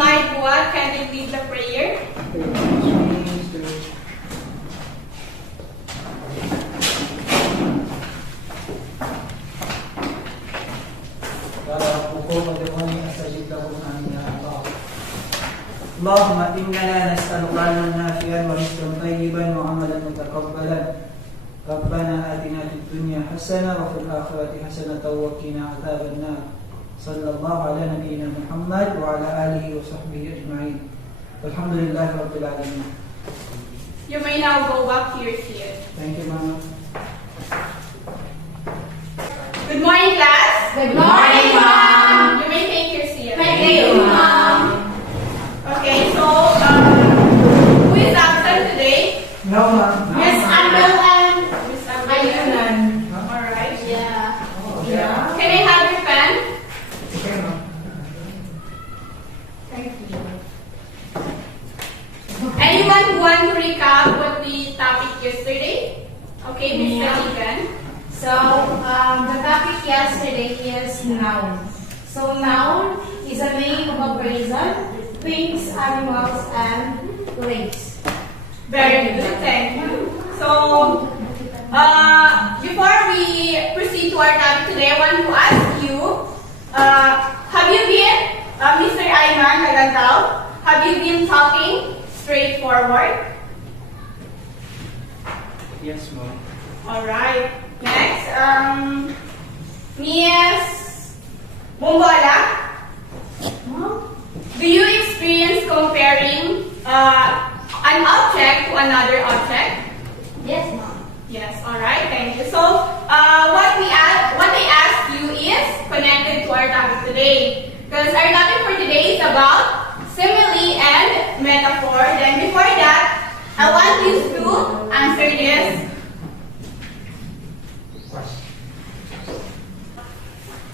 my God, can you lead the prayer? اللهم إننا نسألك علما نافعا ورزقا طيبا وعملا متقبلا. ربنا آتنا في الدنيا حسنة وفي الآخرة حسنة وقنا عذاب النار. صلى الله على نبينا محمد وعلى آله وصحبه أجمعين. والحمد لله رب العالمين. You may now go back to your seat. Thank you, Mama. Good morning, class. Good morning, Mom. You may take your seat. Thank you, Mom. Okay, so who is absent today? No, Ma'am. Miss Annabelle and Miss Ayunan. Alright. Yeah. Yeah. Can I have your pen? Okay, Ma'am. Thank you. Anyone who want to recap what we topic yesterday? Okay, Miss Yeah. Regan. So, the topic yesterday is noun. So, noun is a name of a person, things, animals, and place. Very good, thank you. So, before we proceed to our topic today, I want to ask you, have you been, Mr. Ayman Nagantaw, have you been talking straightforward? Yes, Ma'am. Alright. Next, Miss Bumbola, do you experience comparing an object to another object? Yes, Mom. Yes, alright, thank you. So, what I asked you is connected to our topic today. Because our topic for today is about simile and metaphor. Then before that, I want you to answer this.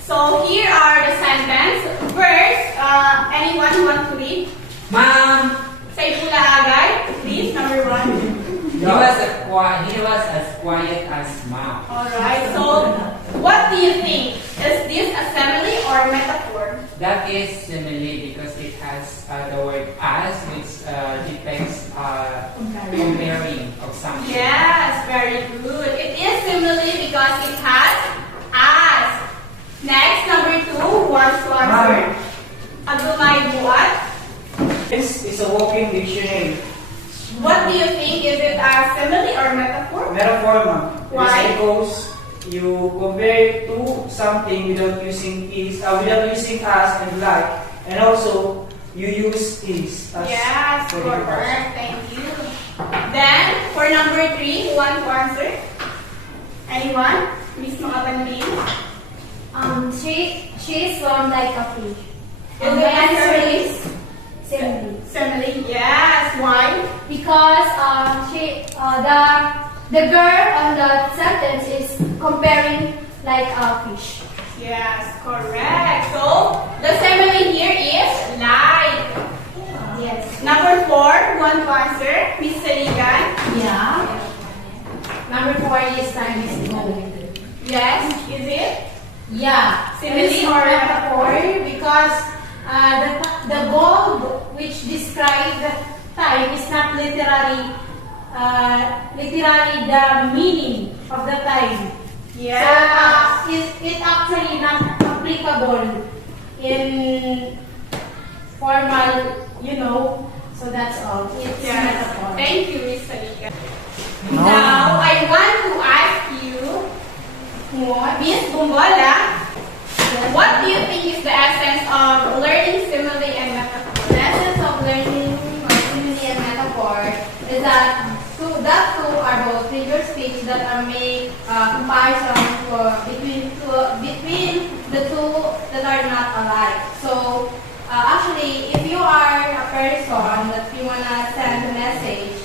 So, here are the sentences. First, anyone who wants to read? Mom, Saifullah Agay, please, number 1. he was as quiet as mom. Alright, so what do you think? Is this a simile or metaphor? That is simile because it has the word as, which depicts comparing of something. Yes, very good. It is simile because it has as. Next, number 2, who wants to answer? Abdulmay Buat. This is a walking dictionary. What do you think? Is it a simile or metaphor? Metaphor, Ma'am. Why? It's because you compare it to something without using without using as and like, and also you use is as. Yes, for the past. correct. Thank you. Then, for number 3, who wants to answer? Anyone? Miss Makapanlin? She swam like a fish. Is The it answer simile? is simile. Simile, yes. Why? Because the girl on the sentence is comparing like a fish. Yes, correct. So, the simile here is like. Yes. Number 4, who wants to answer? Miss Saligan? Yeah. Number 4 is time is gold. Yes, is it? Yeah. Simile It's or metaphor because the gold which describe the time is not literally the meaning of the time. Yes. So it actually not applicable in formal, so that's all. It's Yes. metaphor. Thank you, Miss Saligan. Now, I want to ask you, Miss Bumbola, what do you think is the essence of learning simile and metaphor? The essence of learning simile and metaphor is that two are both figure speech that are made comparison between the two that are not alike. So actually, if you are a person that you wanna send a message,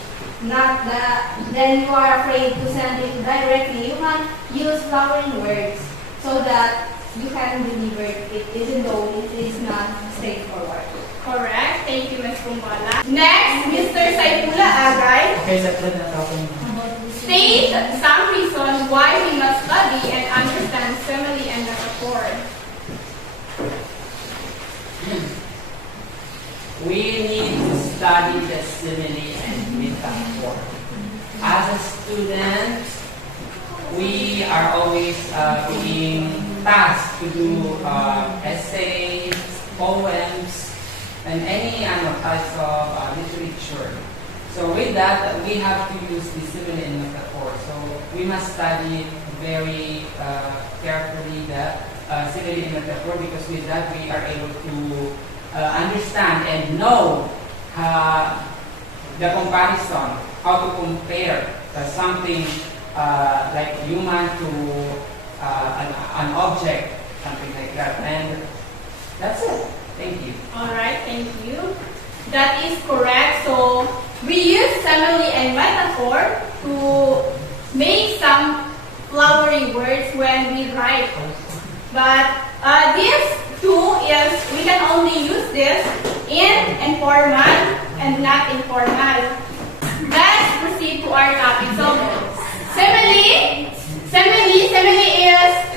then you are afraid to send it directly, you can use flowering words so that you can deliver it even though it is not straightforward. Correct. Thank you, Ms. Kumbala. Next, Mr. Saifullah Agay. Okay, that's na ako. State some reasons why we must study and understand simile and metaphor. we need to study the simile and metaphor. As a student, we are always being tasked to do essays, poems, and any types of literature. So with that, we have to use the simile and metaphor. So we must study very carefully the simile and metaphor, because with that we are able to understand and know the comparison, how to compare something like human to an object, something like that. And that's it. Thank you. Alright, thank you. That is correct. So we use simile and metaphor to make some flowery words when we write. But this two is, we can only use this in informal and not informal. Let's proceed to our topic. So simile is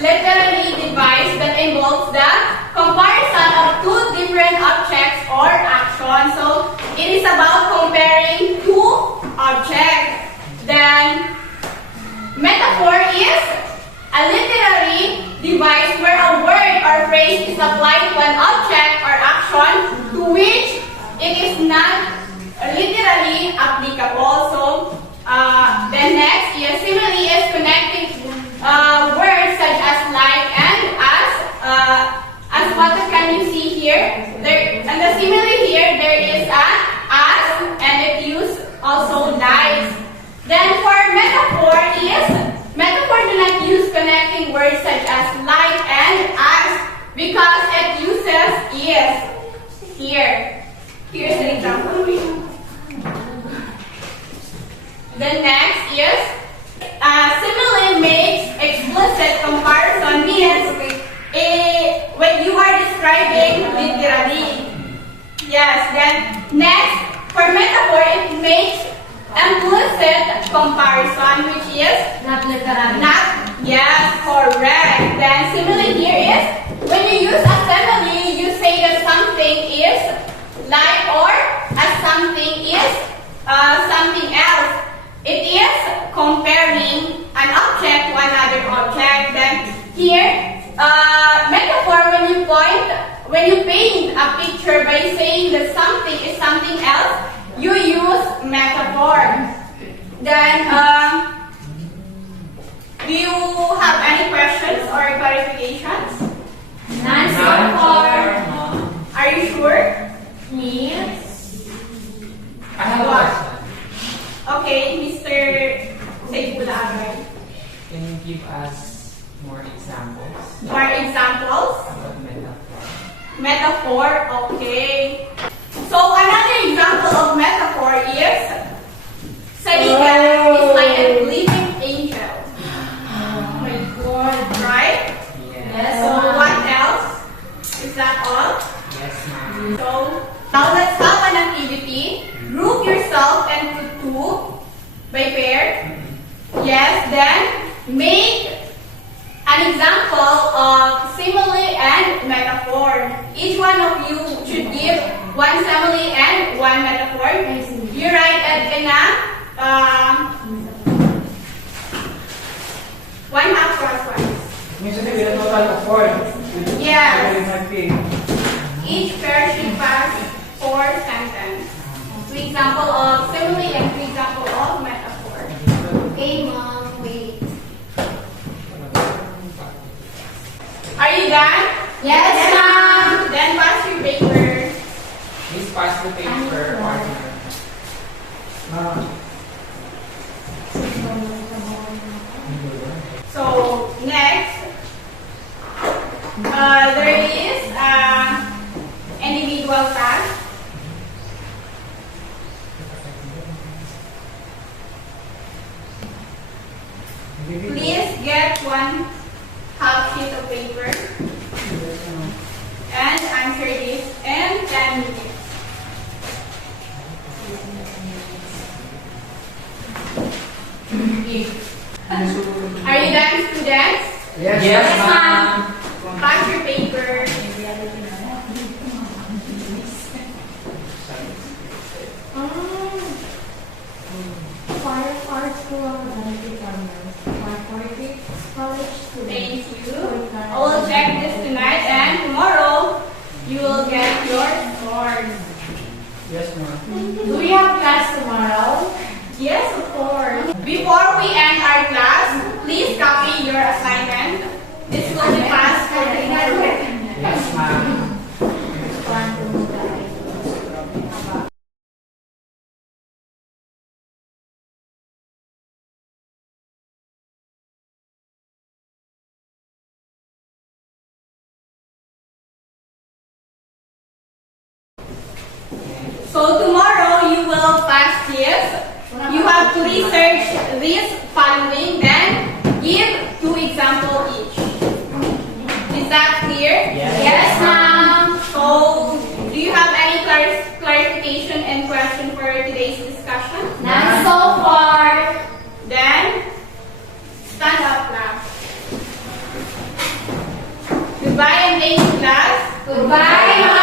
literally a device that involves the comparison of two different objects or actions. So it is about comparing two objects. Then metaphor is a literary device where a word or phrase is applied to an object or action to which it is not literally applicable. So the next is simile is connecting words such as like and as what can you see here? And the simile here, there is a as, and it use also like. Then for metaphor do not use connecting words such as like and as, because it uses is here. Here's an example. The next is simile makes explicit comparison, means when you are describing literally. Yes, then next, for metaphor, it makes implicit comparison, which is Not literally. not, yes, correct. Then simile here is, when you use a simile, you say that something is like or as something is something else. It is comparing an object to another object. Then here, metaphor, when you paint a picture by saying that something is something else, you use metaphor. Then, do you have any questions or clarifications? None so far. Are you sure? Yes. I have a question. Okay, Mr. Saifullah. Can you give us more examples More examples? about metaphor? Metaphor, okay. So another example of metaphor is Simile is like a living angel. Oh my God, right? Yes. So what else? Is that all? Yes, ma'am. So now let's have an activity. Group yourself into two by pair. Yes, then make an example of simile and metaphor. Each one of you should give one simile and one metaphor. You write it in a one half crosswise. Minsan with a total of 4. Yes. Yes. Each pair should pass 4 sentences. 2 example of simile and 2 example of metaphor. Okay, Mom, wait. Are you done? Yes, ma'am. Then pass your paper. Please pass the paper, partner. So next, there is individual task. Please get one half sheet of paper and answer this in 10 minutes. Are you done, students? Yes, ma'am. Pass your paper. Yes, ma'am. Do we have class tomorrow? Yes, of course. Before we end our class, please copy your assignment. This will be passed for tomorrow. Yes, ma'am. So tomorrow you will pass this. You have to research this following, then give 2 examples each. Is that clear? Yes. Yes, ma'am. So, do you have any clarification and question for today's discussion? None so far. Then, stand up, class. Goodbye and thank you, class. Goodbye,